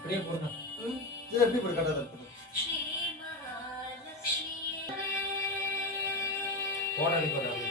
அப்படியே போடுங்க. இது எப்படி போடு கட்டத போடாதே போடாதே.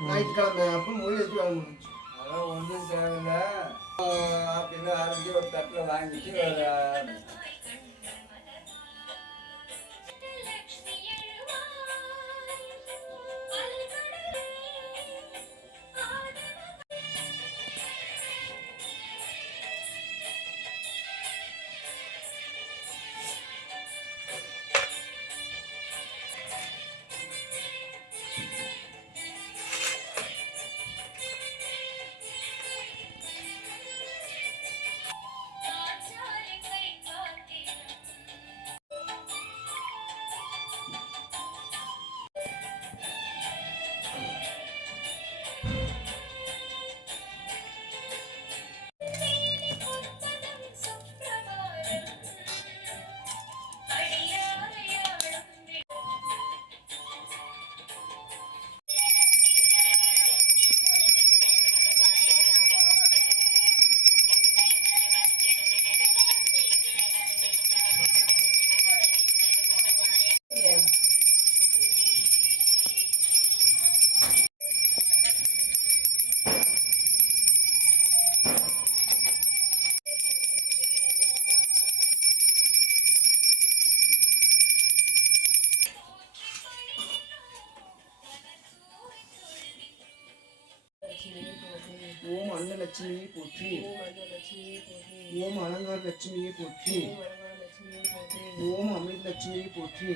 ஞாயிற்றுக்கிழமை அப்போ மொழி வச்சு வாங்க அதெல்லாம் ஒன்றும் தேவையில்லை அப்படின்னு ஆரம்பிச்சு ஒரு தட்டில் வாங்கிட்டு ஒரு ஓம் அன்னலட்சுமியை போற்றி ஓம் அலங்கார லட்சுமியை போற்றி ஓம் அமிர்த லட்சுமியை போற்றி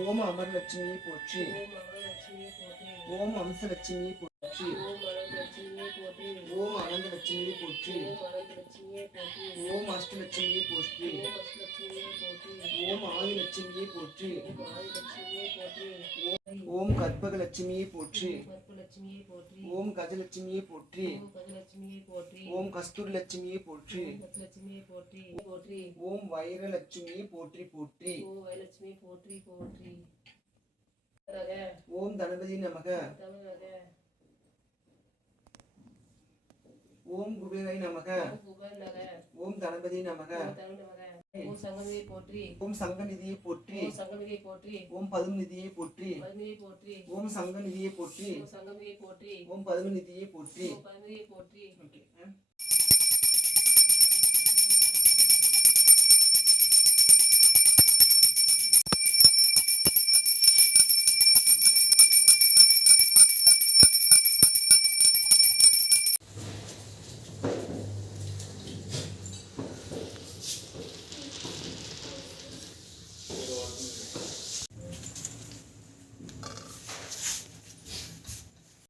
ஓம் அமர் லட்சுமியை போற்றி ஓம் அம்ச லட்சுமியை போற்றி ஓம் அனந்த லட்சுமியை போற்றி ஓம் அஷ்டலட்சுமியை போற்றி ஓம் ஆதி லட்சுமியை போற்றி ஓம் கற்பக லட்சுமியை போற்றி ஓம் கஜலட்சுமியை போற்றி ஓம் கஸ்தூரி லட்சுமியை போற்றி ஓம் வைரலட்சுமியை போற்றி போற்றி ஓம் தனபதி நமக ஓம் குபேரை நமக ஓம் தனபதி நமக ஓம் சங்கநிதியை போற்றி ஓம் சங்கநிதியை போற்றி ஓம் பதுமநிதியை போற்றி ஓம் சங்கநிதியை போற்றி ஓம் பதுமநிதியை போற்றி. ஓகே.